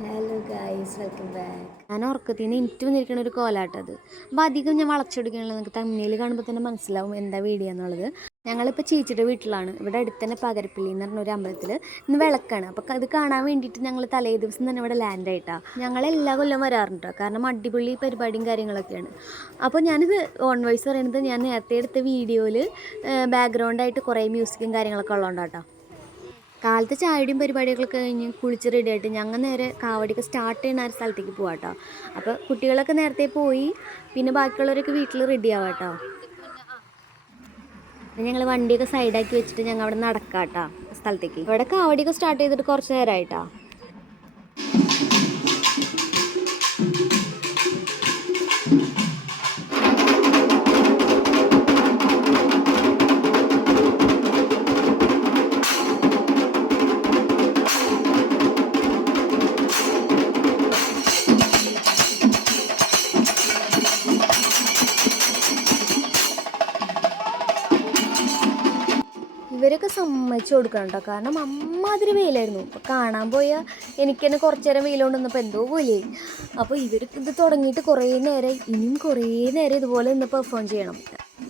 Hello guys, welcome back. ഞാൻ ഉറക്കത്തിൽ നിന്ന് എനിക്ക് വന്നിരിക്കുന്ന ഒരു കോലാട്ടത്. അപ്പോൾ അധികം ഞാൻ വളച്ചെടുക്കണല്ലോ, നിങ്ങൾക്ക് തമ്മിൽ കാണുമ്പോൾ തന്നെ മനസ്സിലാവും എന്താ വീഡിയോ എന്നുള്ളത്. ഞങ്ങളിപ്പോൾ ചേച്ചിയുടെ വീട്ടിലാണ്. ഇവിടെ അടുത്ത് തന്നെ പകരപ്പള്ളി എന്ന് പറഞ്ഞൊരു അമ്പലത്തിൽ ഇന്ന് വിളക്കാണ്. അപ്പോൾ അത് കാണാൻ വേണ്ടിയിട്ട് ഞങ്ങൾ തലേ ദിവസം തന്നെ ഇവിടെ ലാൻഡായിട്ടാണ്. ഞങ്ങൾ എല്ലാ കൊല്ലം വരാറുണ്ട്, കാരണം അടിപൊളി പരിപാടിയും കാര്യങ്ങളൊക്കെയാണ്. അപ്പോൾ ഞാനിത് ഓൺ വോയിസ് പറയുന്നത് ഞാൻ നേരത്തെ എടുത്ത വീഡിയോയിൽ ബാക്ക്ഗ്രൗണ്ടായിട്ട് കുറേ മ്യൂസിക്കും കാര്യങ്ങളൊക്കെ ഉള്ളതുകൊണ്ടാട്ടോ. കാലത്ത് ചായയുടെയും പരിപാടികളൊക്കെ കഴിഞ്ഞ് കുളിച്ച് റെഡിയായിട്ട് ഞങ്ങൾ നേരെ കാവടിയൊക്കെ സ്റ്റാർട്ട് ചെയ്യുന്ന ഒരു സ്ഥലത്തേക്ക് പോവാം കേട്ടോ. അപ്പോൾ കുട്ടികളൊക്കെ നേരത്തെ പോയി, പിന്നെ ബാക്കിയുള്ളവരൊക്കെ വീട്ടിൽ റെഡി ആവാം കേട്ടോ. ഞങ്ങൾ വണ്ടിയൊക്കെ സൈഡാക്കി വെച്ചിട്ട് ഞങ്ങൾ അവിടെ നടക്കാം കേട്ടോ സ്ഥലത്തേക്ക്. ഇവിടെ കാവടിയൊക്കെ സ്റ്റാർട്ട് ചെയ്തിട്ട് കുറച്ച് നേരമായിട്ടോ. ഇവരൊക്കെ സമ്മതിച്ചു കൊടുക്കണം കേട്ടോ, കാരണം അമ്മാതിരി വെയിലായിരുന്നു. അപ്പോൾ കാണാൻ പോയാൽ എനിക്ക് തന്നെ കുറച്ച് നേരം വെയിലുകൊണ്ടിരുന്നപ്പോൾ എന്തോ പോലെയായി. അപ്പോൾ ഇവർക്ക് ഇത് തുടങ്ങിയിട്ട് കുറേ നേരം, ഇനിയും കുറേ നേരം ഇതുപോലെ നിന്ന് പെർഫോം ചെയ്യണം.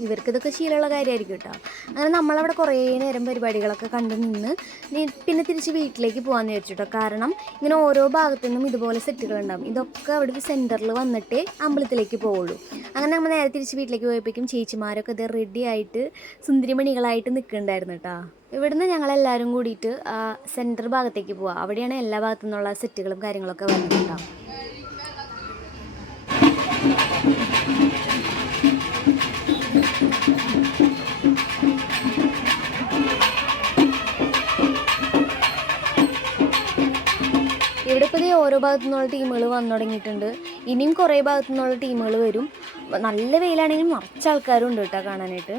ഇവർക്കിതൊക്കെ ശീലമുള്ള കാര്യമായിരിക്കും കേട്ടോ. അങ്ങനെ നമ്മളവിടെ കുറേ നേരം പരിപാടികളൊക്കെ കണ്ടു നിന്ന് പിന്നെ തിരിച്ച് വീട്ടിലേക്ക് പോകാമെന്ന് വിചാരിച്ചിട്ടോ. കാരണം ഇങ്ങനെ ഓരോ ഭാഗത്തു നിന്നും ഇതുപോലെ സെറ്റുകളുണ്ടാകും. ഇതൊക്കെ അവിടെ സെൻറ്ററിൽ വന്നിട്ടേ അമ്പലത്തിലേക്ക് പോവുള്ളൂ. അങ്ങനെ നമ്മൾ നേരെ തിരിച്ച് വീട്ടിലേക്ക് പോയപ്പോഴേക്കും ചേച്ചിമാരൊക്കെ ഇത് റെഡി ആയിട്ട് സുന്ദരിമണികളായിട്ട് നിൽക്കുന്നുണ്ടായിരുന്നു കേട്ടോ. ഇവിടുന്ന് ഞങ്ങളെല്ലാവരും കൂടിയിട്ട് സെൻറ്റർ ഭാഗത്തേക്ക് പോവാം. അവിടെയാണ് എല്ലാ ഭാഗത്തു നിന്നുള്ള സെറ്റുകളും കാര്യങ്ങളൊക്കെ വരുന്നുണ്ടാവും. ഇവിടെ ഇപ്പോൾ ഓരോ ഭാഗത്തു നിന്നുള്ള ടീമുകൾ വന്നു തുടങ്ങിയിട്ടുണ്ട്. ഇനിയും കുറേ ഭാഗത്തു നിന്നുള്ള ടീമുകൾ വരും. നല്ല വെയിലാണെങ്കിലും നിറച്ച് ആൾക്കാരും ഉണ്ട് കേട്ടോ കാണാനായിട്ട്.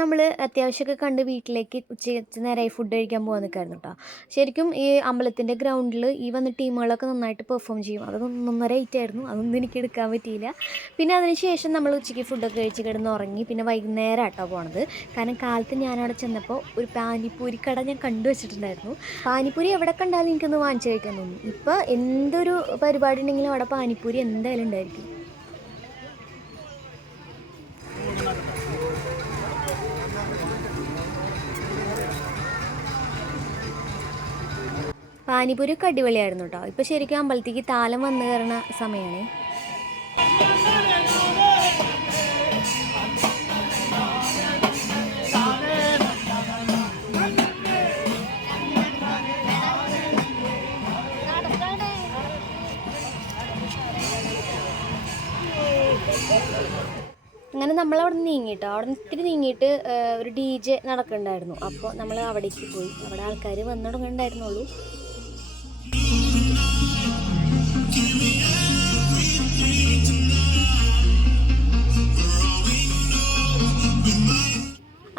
നമ്മൾ അത്യാവശ്യമൊക്കെ കണ്ട് വീട്ടിലേക്ക് ഉച്ചയ്ക്ക് നേരമായി ഫുഡ് കഴിക്കാൻ പോകാൻ നിൽക്കായിരുന്നു കേട്ടോ. ശരിക്കും ഈ അമ്പലത്തിൻ്റെ ഗ്രൗണ്ടിൽ ഈ വന്ന ടീമുകളൊക്കെ നന്നായിട്ട് പെർഫോം ചെയ്യും. അത് 1:30 ആയിരുന്നു, അതൊന്നും എനിക്ക് എടുക്കാൻ പറ്റിയില്ല. പിന്നെ അതിന് ശേഷം നമ്മൾ ഉച്ചയ്ക്ക് ഫുഡൊക്കെ കഴിച്ച് കിടന്ന് ഉറങ്ങി. പിന്നെ വൈകുന്നേരം ആട്ടോ പോണത്. കാരണം കാലത്ത് ഞാനവിടെ ചെന്നപ്പോൾ ഒരു പാനിപ്പൂരി കട ഞാൻ കണ്ടുവച്ചിട്ടുണ്ടായിരുന്നു. പാനിപ്പൂരി എവിടെ കണ്ടാലും എനിക്കൊന്ന് വാങ്ങിച്ചു കഴിക്കാൻ തോന്നും. ഇപ്പോൾ എന്തൊരു പരിപാടി ഉണ്ടെങ്കിലും അവിടെ പാനിപ്പൂരി എന്തായാലും ഉണ്ടായിരിക്കും. പാനിപ്പൂരി ഒക്കെ അടിപൊളിയായിരുന്നു കേട്ടോ. ഇപ്പോൾ ശരിക്കും അമ്പലത്തേക്ക് താലം വന്നു കയറുന്ന സമയമാണ്. അങ്ങനെ നമ്മളവിടെ നിന്ന് നീങ്ങിയിട്ടോ. അവിടെ നിന്ന് ഇത്തിരി നീങ്ങിയിട്ട് ഒരു DJ നടക്കുന്നുണ്ടായിരുന്നു. അപ്പോൾ നമ്മൾ അവിടേക്ക് പോയി. അവിടെ ആൾക്കാർ വന്നു തുടങ്ങുന്നുണ്ടായിരുന്നുള്ളൂ.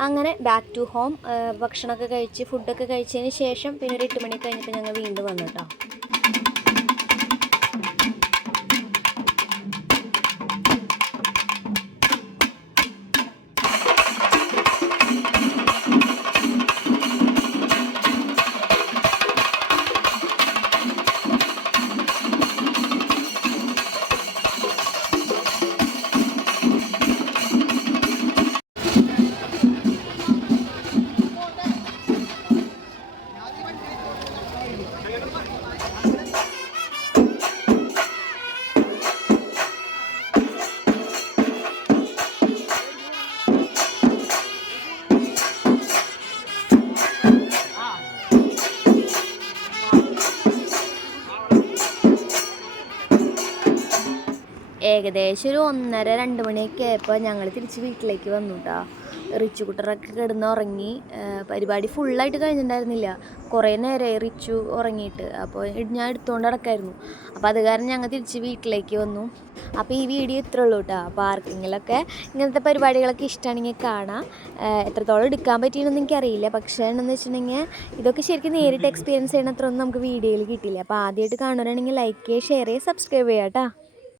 അങ്ങനെ ബാക്ക് ടു ഹോം. ഭക്ഷണമൊക്കെ കഴിച്ച് ഫുഡൊക്കെ കഴിച്ചതിന് ശേഷം പിന്നെ ഒരു 8 മണി കഴിഞ്ഞപ്പോൾ ഞങ്ങൾ വീണ്ടും വന്നു കേട്ടോ. ഏകദേശം ഒരു 1:30-2 മണിയൊക്കെ ആയപ്പോൾ ഞങ്ങൾ തിരിച്ച് വീട്ടിലേക്ക് വന്നു കേട്ടോ. റിച്ചു കുട്ടറൊക്കെ കിടന്ന് ഉറങ്ങി. പരിപാടി ഫുള്ളായിട്ട് കഴിഞ്ഞിട്ടുണ്ടായിരുന്നില്ല, കുറേ നേരമായി റിച്ചു ഉറങ്ങിയിട്ട്. അപ്പോൾ ഞാൻ എടുത്തുകൊണ്ട് നടക്കായിരുന്നു. അപ്പോൾ അത് കാരണം ഞങ്ങൾ തിരിച്ച് വീട്ടിലേക്ക് വന്നു. അപ്പോൾ ഈ വീഡിയോ ഇത്രേ ഉള്ളൂ കേട്ടോ. അപ്പോൾ ആർക്കെങ്കിലുമൊക്കെ ഇങ്ങനത്തെ പരിപാടികളൊക്കെ ഇഷ്ടമാണെങ്കിൽ കാണാം. എത്രത്തോളം എടുക്കാൻ പറ്റിയെന്നൊന്നും എനിക്കറിയില്ല. പക്ഷേ എന്താണെന്ന് വെച്ചിട്ടുണ്ടെങ്കിൽ ഇതൊക്കെ ശരിക്കും നേരിട്ട് എക്സ്പീരിയൻസ് ചെയ്യണത്രയൊന്നും നമുക്ക് വീഡിയോയിൽ കിട്ടില്ല. അപ്പോൾ ആദ്യമായിട്ട് കാണുകയാണെങ്കിൽ ലൈക്ക് ചെയ്യുക, ഷെയർ ചെയ്യുക, സബ്സ്ക്രൈബ് ചെയ്യുക കേട്ടോ.